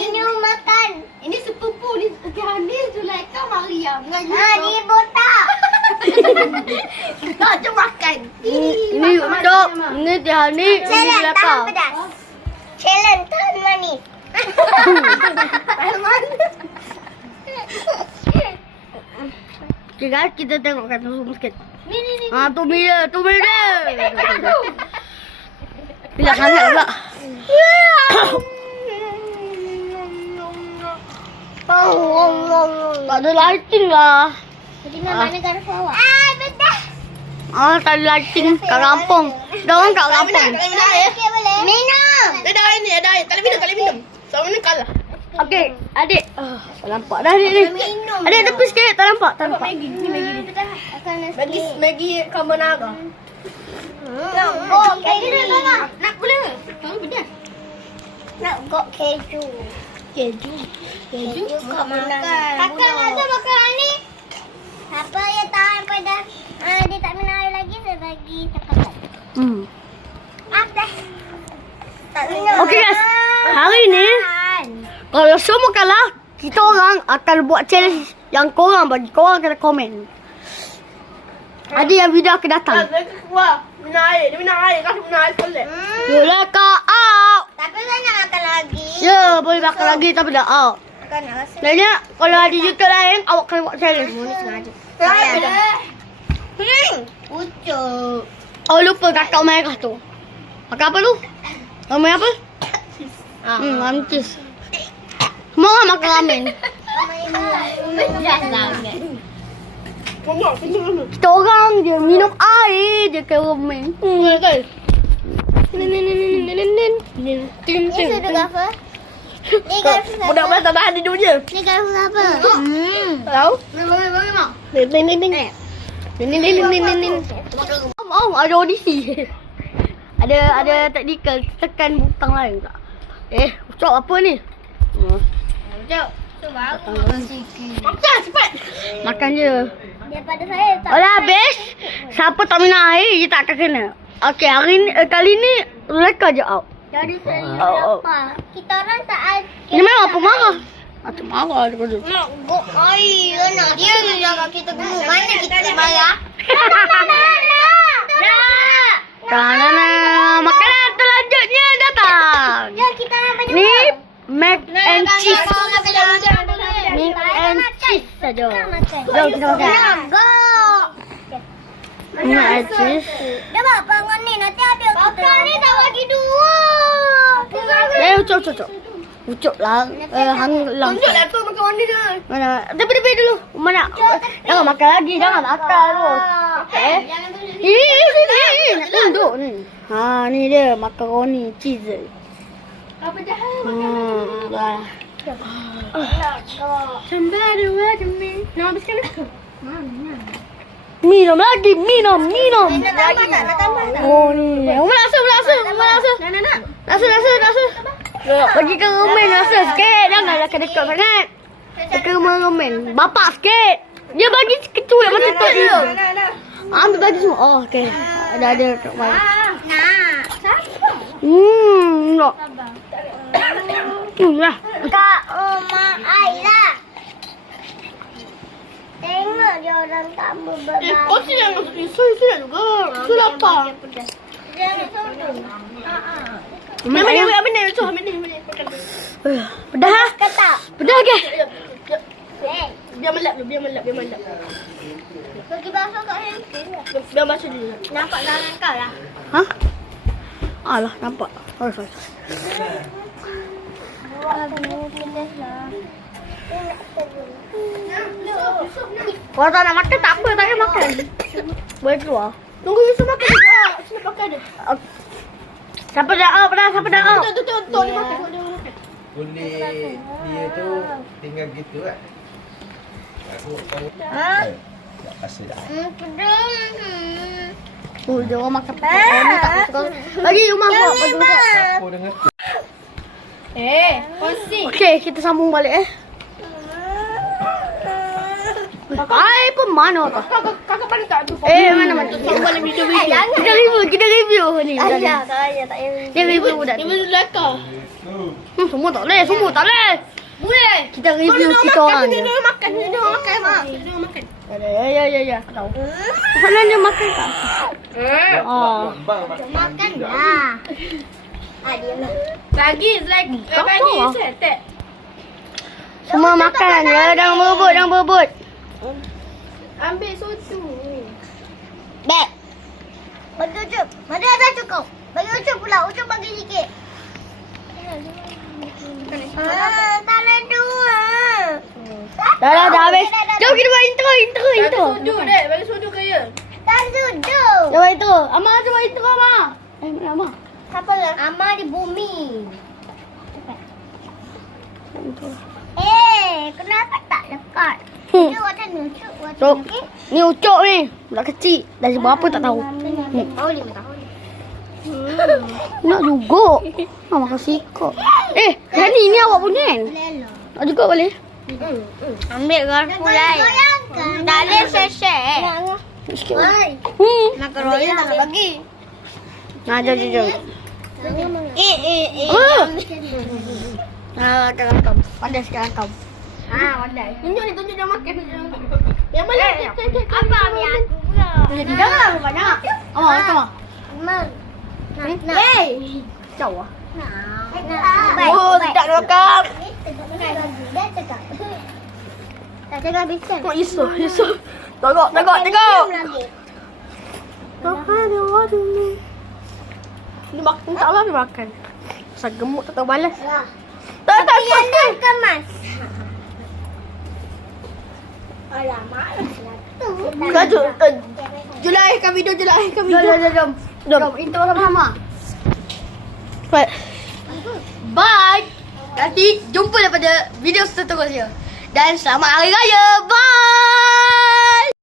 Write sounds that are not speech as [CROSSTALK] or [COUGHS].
Ini makan. Ini sepupu ni Okey Hanif Zulaika dengan Ah, Yusuf. dia botak. [LAUGHS] Tak jom makan. Ini untuk Ini dia ni Ini Challenge tahan pedas. Challenge tahan manis. Alman. Okay guys Kita tengok kat tu sikit Ni ni ni. Ah tu bila Tu bila [LAUGHS] Bila sangat pula [COUGHS] [COUGHS] [COUGHS] Tak ada lighting lah Jadi mana garis bawah? Ah, pedas. Ah tak ada lighting Kat kampung Dah orang kat kampung Okey. Minum. Ada air ni, ada air. Tak boleh minum, tak boleh minum. Sama ni kalah. Okay Adik ah, Tak nampak dah adik ni. Adik tepi sikit Tak nampak Tak nampak Maggi, ni Maggi ni. Maggi, Maggi carbonara. Oh, keju. Nak boleh ke? Kamu pedas. Nak gok keju. Keju. Keju kau makan. Kakak ada makan ni. Apa yang tahan pedas? Ah, dia tak minum air lagi, saya bagi cakapan. hmm. Apa? Tak minum. Okay guys Hari ni. Kalau semua kalah Kita orang akan buat challenge Yang korang bagi Korang kena komen Ada yang video akan datang Tak, dia keluar. Minum air. Dia minum air. Kasih minum air solid. Hmm. Out Tapi saya nak makan lagi. Boleh makan lagi Tapi dah out Kan rasa. Sebenarnya Kalau ada YouTube lain Awak kena buat challenge Ni sengaja. Hmm. Pucuk. Oh lupa kakak merah tu Makan apa tu? Ramen apa? Hmm, ramen cheese Semua orang makan ramen. Kita orang je minum air je ke ramen Hmm, guys Nin, nin, nin, nin, nin, nin, nin. Nin, tin, Ni tin, sudah apa? Ni apa? Budak-budak tak tahan hidup je. Ni garis apa? Hmm. Tahu? Mak Nin, nin, nin, nin. Nin, nin, nin, nin, nin, nin. Om, ada audisi. [LAUGHS] ada ada teknikal tekan butang lain tak? Eh, ucap apa ni? Hmm. Sikit. Makan, cepat. Makan je. Daripada saya tak. Olah habis. Siapa tak minum air, dia tak akan kena. Okey, hari ni, eh, kali ni mereka je out. Jadi saya Oh, oh. apa? Kita orang tak ada. Ni memang apa marah? Macam marah dia kata. Nak gok air nak. Dia yang jaga kita dulu. Mana kita marah? Tanana, makanan selanjutnya datang. Ya kita nak banyak. Ni mac and cheese. Mac and cheese saja. Jom kita makan. Gok. Mac and cheese. Dah dengan ni nanti ada kita. Ni tak bagi dua. Eh, ucap, ucap, ucap. Ucap lah. Eh, hang lang. Tunjuklah tu makan mandi dia. Mana? Tapi tapi dulu. Mana? Jangan makan lagi. Jangan makan tu. Eh? Ini, ini, ini, ini. Nak tunduk ni. Ha, ni dia. Makaroni cheese. Apa jahat? Hmm, dah. Somebody welcome me. Nak habiskan aku. Minum lagi, minum, minum. Nak tambah tak? Nak tambah tak? Oh ni. Oh, rasa, rasa, rasa. Nak, nak, nak. Rasa, rasa, rasa. Bagi ke rumen rasa sikit. Jangan dekat-dekat sangat. Dekat rumah rumen. Bapak sikit. Dia bagi kecil macam tu nak. Ambil bagi semua. Oh, okey. Ada ada kat mana. Nak. Hmm, enggak. Hmm, lah. Kak Oma Aila. Tengok dia orang tak Eh, berbalik. kau sih yang masuk isu, isu juga. Isu lapar. Jangan sodong. Ambil Ambil ni, ayam. ambil, ambil. Isu, ambil ni, ambil Pedah lah. Kata. Pedah ke? Biar melap dulu, biar melap, biar melap. pergi basuh kat handphone. Biar- masuk dulu. Nampak tangan kau lah. Ha? Alah, nampak. Oh, sorry. Lah. Kalau tak nak makan, tak apa. Tak payah makan. Boleh keluar. Tunggu Yusuf makan juga. Sini pakai dia. Siapa dah out? Pedah, siapa dah out? Tu, tu, tu, tu. Dia makan, dia makan. Kulit dia tu tinggal gitu kan. Aku tahu. Ha? Tak rasa dah. Oh, dia orang makan. Ni tak suka. Lagi rumah buat. Bagi dengan Eh, kongsi. Okey, kita sambung balik eh. Ai pun mana kau? Kakak kakak pandai tak tu? Eh, mana mana? Sambal lebih tu video. Kita review, kita review ni. Ayah, payah, tak payah. Dia review budak Dia tu. boleh lekar. Hmm, semua tak boleh, semua tak boleh. Boleh. Kita Kau review kita makan, orang je. duduk makan, dia duduk makan, mak. Dia duduk makan. Ya, ya, ya, ya, aku tahu. Sana dia makan tak? Oh. Bang, Makan lah. Ah, lah. Lagi, lagi. kau Lagi, tahu ah. saya. Semua makan je, jangan berebut, jangan berebut. Ambil susu. Bek. Bagi Ucup. Mana ada cukup? Bagi Ucup pula. Ucup bagi sikit. Ah, tak ada dua. Dah dah, dah habis. Jom kita buat intro, intro, Bagi intro. sudu, dek. Bagi sudu ke ya? Tak sudu. Jom buat intro. Amah, jom buat intro, Amah. Eh, mana Amah? Siapa lah? Amal di bumi. Eh, kenapa tak lekat? Hmm. Ucup macam ni. Ni. Okay? Ni ucok ni. Budak kecil. Dah berapa tak tahu. Hmm. Tahun. Nak juga. Ah, makan sikap. Eh, yang ni, awak punya kan? Nak juga boleh? Ambil garpu lain. Tak boleh share-share. Sikit. Hai. Hmm. Makan royal tak nak bagi. Nah, jom, jom, jom. Eh, eh, eh. Ah. Ah, sekarang kau. Pandai sekarang kau. Ah, pandai. Tunjuk ni, tunjuk dia makan. tunjuk dia makan. Yang mana? Eh, Apa ambil aku pula? Dia di dalam banyak. Amah, sama. Mak. Nak, nak. Hey. Jauh ah. Nak. Nak. Baik, Oh, tidak rekam. Dah tegak. Tak tegak habiskan. Oh, isu, isu. Tengok, tengok, tengok. Diam lagi. Dia makan tak lah dia makan. Pasal gemuk tak tahu balas. Lah. Tak, tak, dah kemas. Tu. Kau jom, eh, jom lah akhirkan video, jom lah akhirkan video. Jom, jom, jom. Jom, jom. intro sama-sama. Baik. Bye. Nanti jumpa daripada video seterusnya. Dan selamat hari raya. Bye.